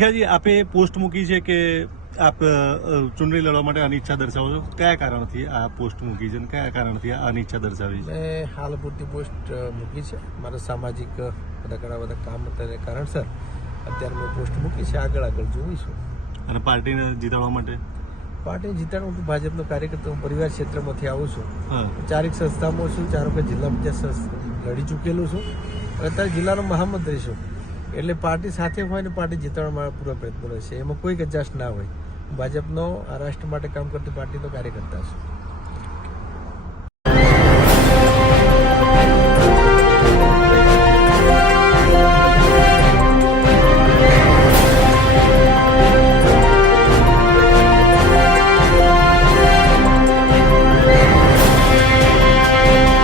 ભીખાજી, આપે પોસ્ટ મૂકી છે કે આપ ચૂંટણી લડવા માટે અનિચ્છા દર્શાવો છો. કયા કારણથી આ પોસ્ટ મૂકી છે અને કયા કારણથી આ અનિચ્છા દર્શાવી છે? મેં હાલ પૂરતી પોસ્ટ મૂકી છે. મારા સામાજિક ઘણા બધા કામ કારણસર અત્યારે મેં પોસ્ટ મૂકી છે. આગળ જોઈશું. અને પાર્ટીને જીતાડવા માટે? પાર્ટી જીતાડવા હું ભાજપનો કાર્યકર્તા, હું પરિવાર ક્ષેત્રમાંથી આવું છું. હા. ચારેક સંસ્થામાં છું. 4 વખત જિલ્લા પંચાયત લડી ચૂકેલું છું. અત્યારે જિલ્લાનો મહામંત્રી છું. એટલે પાર્ટી સાથે હોય ને પાર્ટી જીતાડવા મારા પૂરા પ્રયત્નો રહેશે. એમાં કોઈ કચાશ ના હોય. ભાજપનો આ રાષ્ટ્ર માટે કામ કરતી પાર્ટીનો કાર્યકર્તા છું.